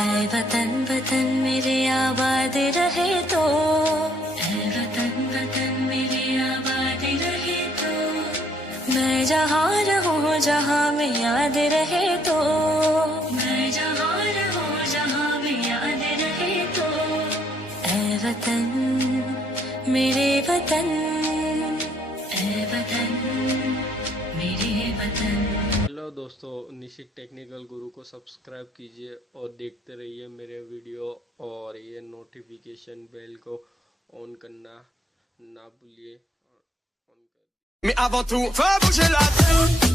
ऐ वतन वतन मेरे आबाद रहे तो, ऐ वतन वतन मेरे आबाद रहे तो, मैं जहाँ रहूँ जहाँ में याद रहे तो, मैं जहाँ रहूँ जहाँ में याद रहे तो, ऐ वतन मेरे वतन, ऐ वतन मेरे वतन। हेलो दोस्तों, निशित टेक्निकल गुरु को सब्सक्राइब कीजिए और देखते रहिए मेरे वीडियो, और ये नोटिफिकेशन बेल को ऑन करना ना भूलिए। Mais avant tout, faut bouger la tête.